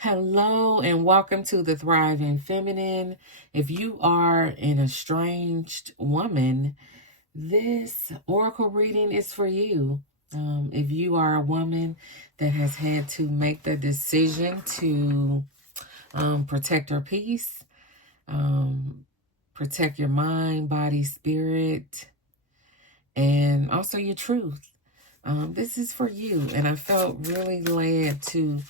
Hello and welcome to the Thriving Feminine. If you are an estranged woman, this oracle reading is for you. If you are a woman that has had to make the decision to protect her peace, protect your mind, body, spirit, and also your truth, this is for you. And I felt really led to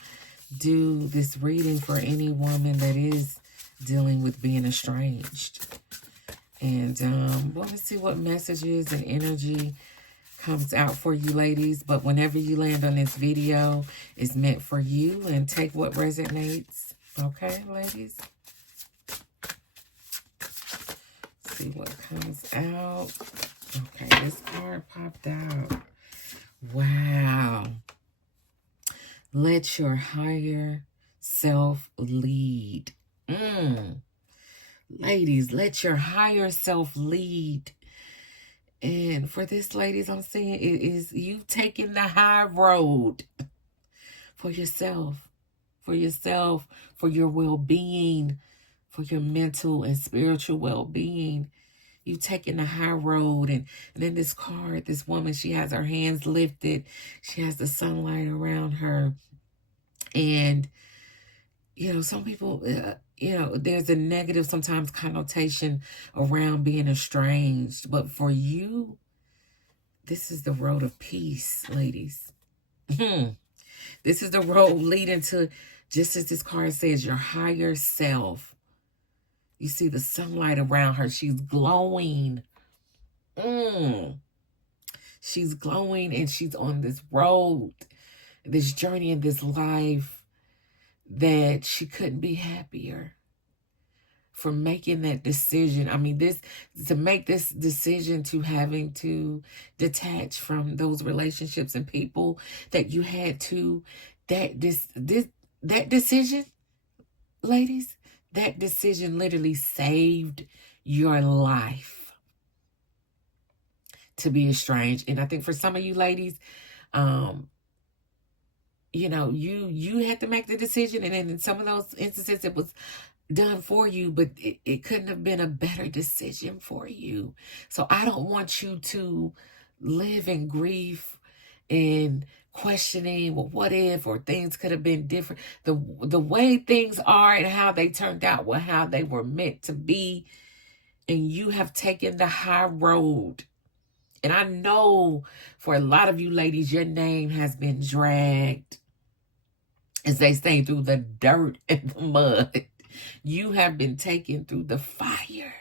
do this reading for any woman that is dealing with being estranged. And want to see what messages and energy comes out for you, ladies. But whenever you land on this video, it's meant for you, and take what resonates. Okay, ladies? See what comes out. Okay, this card popped out. Wow. Let your higher self lead. Ladies, let your higher self lead. And for this, ladies, I'm saying it is you taking the high road for yourself, for your well-being, for your mental and spiritual well-being. You taking the high road. And then this card, this woman, she has her hands lifted. She has the sunlight around her. And, some people, there's a negative sometimes connotation around being estranged. But for you, this is the road of peace, ladies. This is the road leading to, just as this card says, your higher self. You see the sunlight around her. She's glowing. She's glowing, and she's on this road, this journey in this life, that she couldn't be happier for making that decision. I mean, to make this decision to having to detach from those relationships and people that you had to, that decision, ladies, that decision literally saved your life to be estranged. And I think for some of you ladies, you had to make the decision, and then in some of those instances it was done for you, but it couldn't have been a better decision for you. So I don't want you to live in grief and questioning, well, what if, or things could have been different. The way things are and how they turned out were how they were meant to be, and you have taken the high road. And I know for a lot of you ladies, your name has been dragged, as they say, through the dirt and the mud. You have been taken through the fire.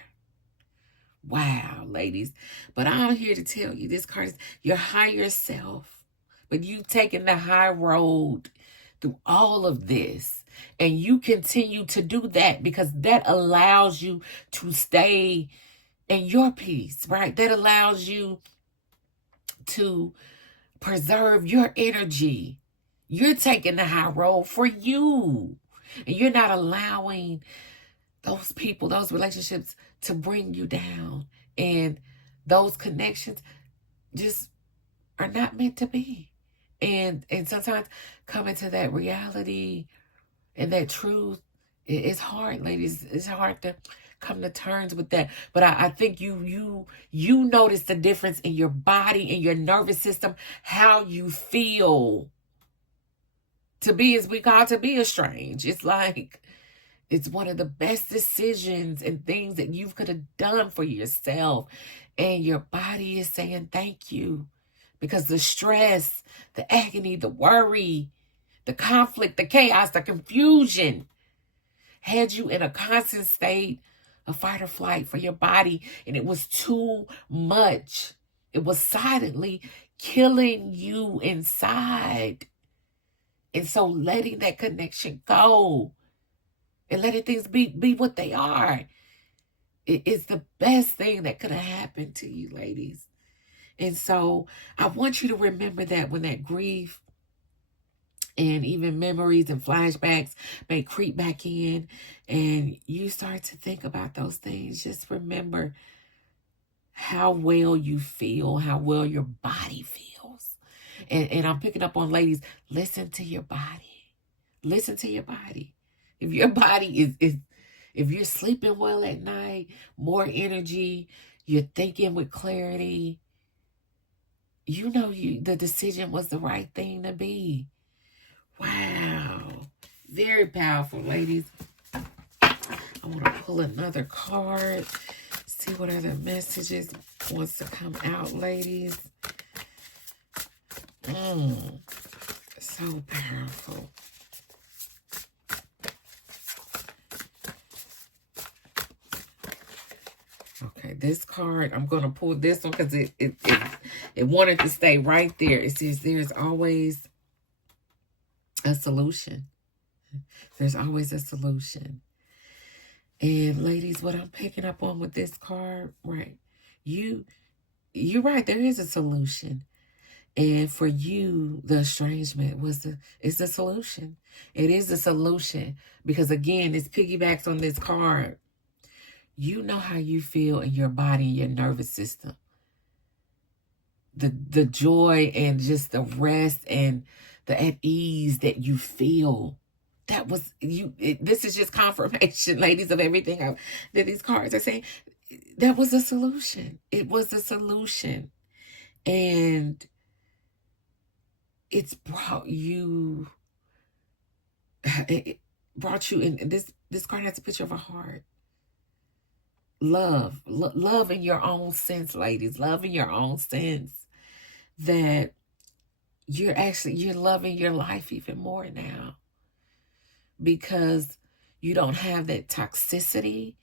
Wow, ladies. But I'm here to tell you, this card is your higher self. But you've taken the high road through all of this. And you continue to do that because that allows you to stay in your peace, right? That allows you to preserve your energy. You're taking the high road for you. And you're not allowing those people, those relationships to bring you down. And those connections just are not meant to be. And sometimes coming to that reality and that truth, it's hard, ladies. It's hard to come to terms with that. But I think you notice the difference in your body, in your nervous system, how you feel to be, as we call, to be estranged. It's like, it's one of the best decisions and things that you could have done for yourself. And your body is saying thank you. Because the stress, the agony, the worry, the conflict, the chaos, the confusion had you in a constant state of fight or flight for your body. And it was too much. It was silently killing you inside. And so letting that connection go and letting things be what they are, it is the best thing that could have happened to you, ladies. And so I want you to remember that when that grief and even memories and flashbacks may creep back in and you start to think about those things, just remember how well you feel, how well your body feels. And I'm picking up on, ladies, listen to your body. Listen to your body. If your body is if you're sleeping well at night, more energy, you're thinking with clarity, you know the decision was the right thing to be. Wow. Very powerful, ladies. I want to pull another card. See what other messages wants to come out, ladies. So powerful. Okay, this card, I'm going to pull this one because it wanted to stay right there. It says there's always a solution. There's always a solution. And ladies, what I'm picking up on with this card, right? You're right. There is a solution. And for you, the estrangement is the solution. It is the solution because again, this piggybacks on this card. You know how you feel in your body and your nervous system. The joy and just the rest and the at ease that you feel. That was you. This is just confirmation, ladies, of everything that these cards are saying. That was a solution. It was a solution. And it's brought you, it brought you in. This card has a picture of a heart. Love in your own sense, ladies. Love in your own sense that you're loving your life even more now because you don't have that toxicity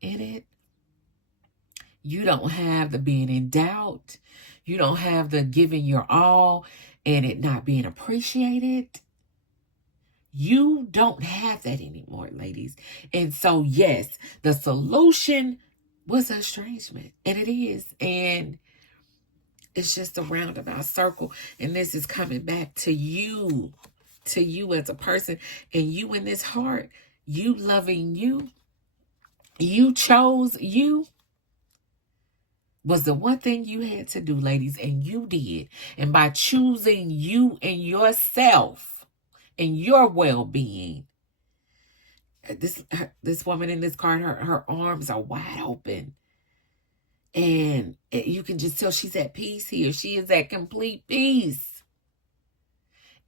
in it. You don't have the being in doubt. You don't have the giving your all and it not being appreciated. You don't have that anymore, ladies. And so, yes, the solution was estrangement. And it is. And it's just a roundabout circle. And this is coming back to you as a person. And you in this heart, you loving you. You chose you. Was the one thing you had to do, ladies. And you did. And by choosing you and yourself and your well-being, this woman in this card, her arms are wide open. And you can just tell she's at peace here. She is at complete peace.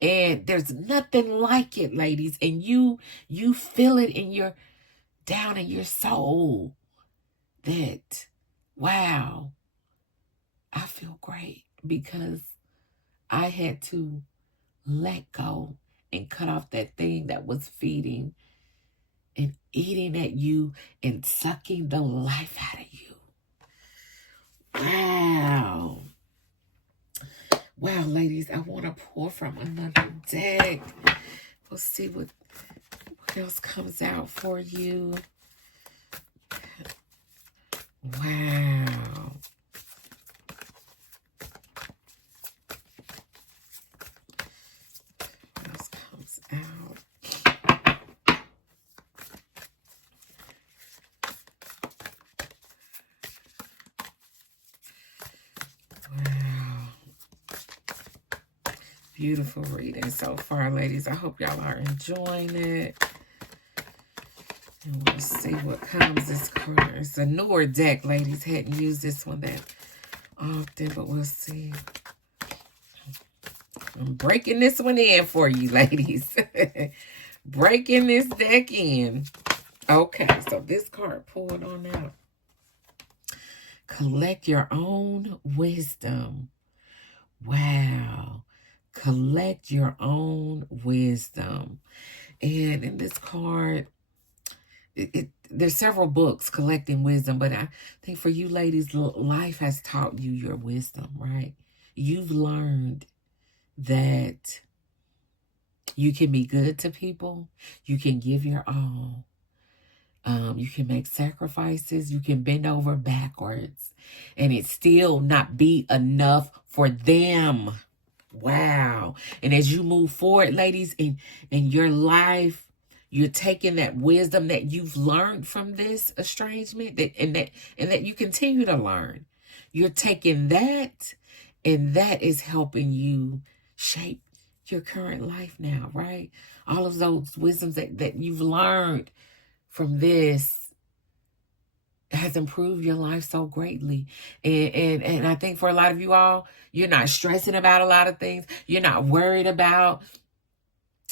And there's nothing like it, ladies. And you feel it down in your soul that, wow, I feel great because I had to let go and cut off that thing that was feeding and eating at you and sucking the life out of you. Wow. Wow, ladies, I want to pull from another deck. We'll see what else comes out for you. Wow. What else comes out? Beautiful reading so far, ladies. I hope y'all are enjoying it. And we'll see what comes this card. It's a newer deck, ladies. Hadn't used this one that often, but we'll see. I'm breaking this one in for you, ladies. Breaking this deck in. Okay, so this card pulled on out. Collect your own wisdom. Wow. Collect your own wisdom. And in this card, there's several books collecting wisdom, but I think for you ladies, life has taught you your wisdom, right? You've learned that you can be good to people. You can give your all. You can make sacrifices. You can bend over backwards and it still not be enough for them. Wow. And as you move forward, ladies, in your life, you're taking that wisdom that you've learned from this estrangement and that you continue to learn. You're taking that, and that is helping you shape your current life now, right? All of those wisdoms that you've learned from this has improved your life so greatly. And I think for a lot of you all, you're not stressing about a lot of things. You're not worried about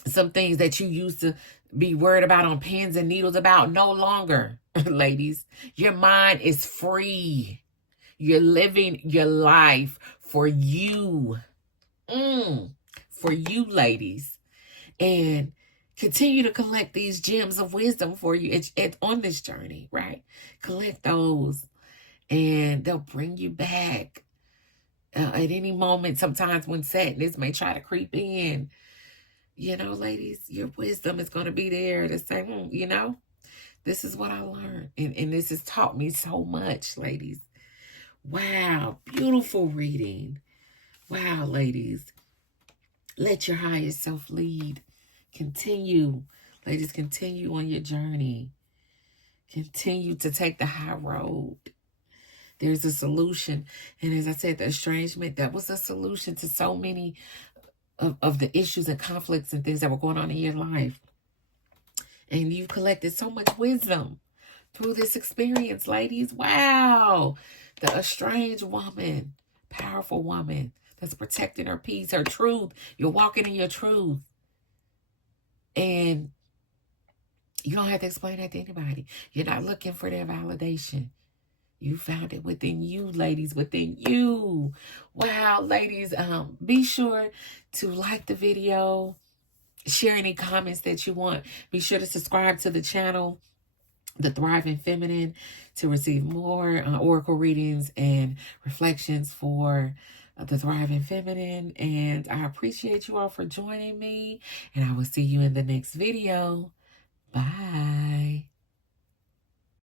some things that you used to be worried about on pins and needles about. No longer, ladies. Your mind is free. You're living your life for you. For you, ladies. And continue to collect these gems of wisdom for you. It's on this journey, right? Collect those, and they'll bring you back at any moment. Sometimes when sadness may try to creep in, you know, ladies, your wisdom is going to be there to say, you know, this is what I learned. And this has taught me so much, ladies. Wow. Beautiful reading. Wow, ladies. Let your higher self lead. Continue. Ladies, continue on your journey. Continue to take the high road. There's a solution. And as I said, the estrangement, that was a solution to so many of the issues and conflicts and things that were going on in your life. And you've collected so much wisdom through this experience, ladies. Wow. The estranged woman, powerful woman that's protecting her peace, her truth. You're walking in your truth. And you don't have to explain that to anybody. You're not looking for their validation. You found it within you, ladies, within you. Wow, ladies, be sure to like the video, share any comments that you want. Be sure to subscribe to the channel, The Thriving Feminine, to receive more oracle readings and reflections for The Thriving Feminine. And I appreciate you all for joining me, and I will see you in the next video. Bye.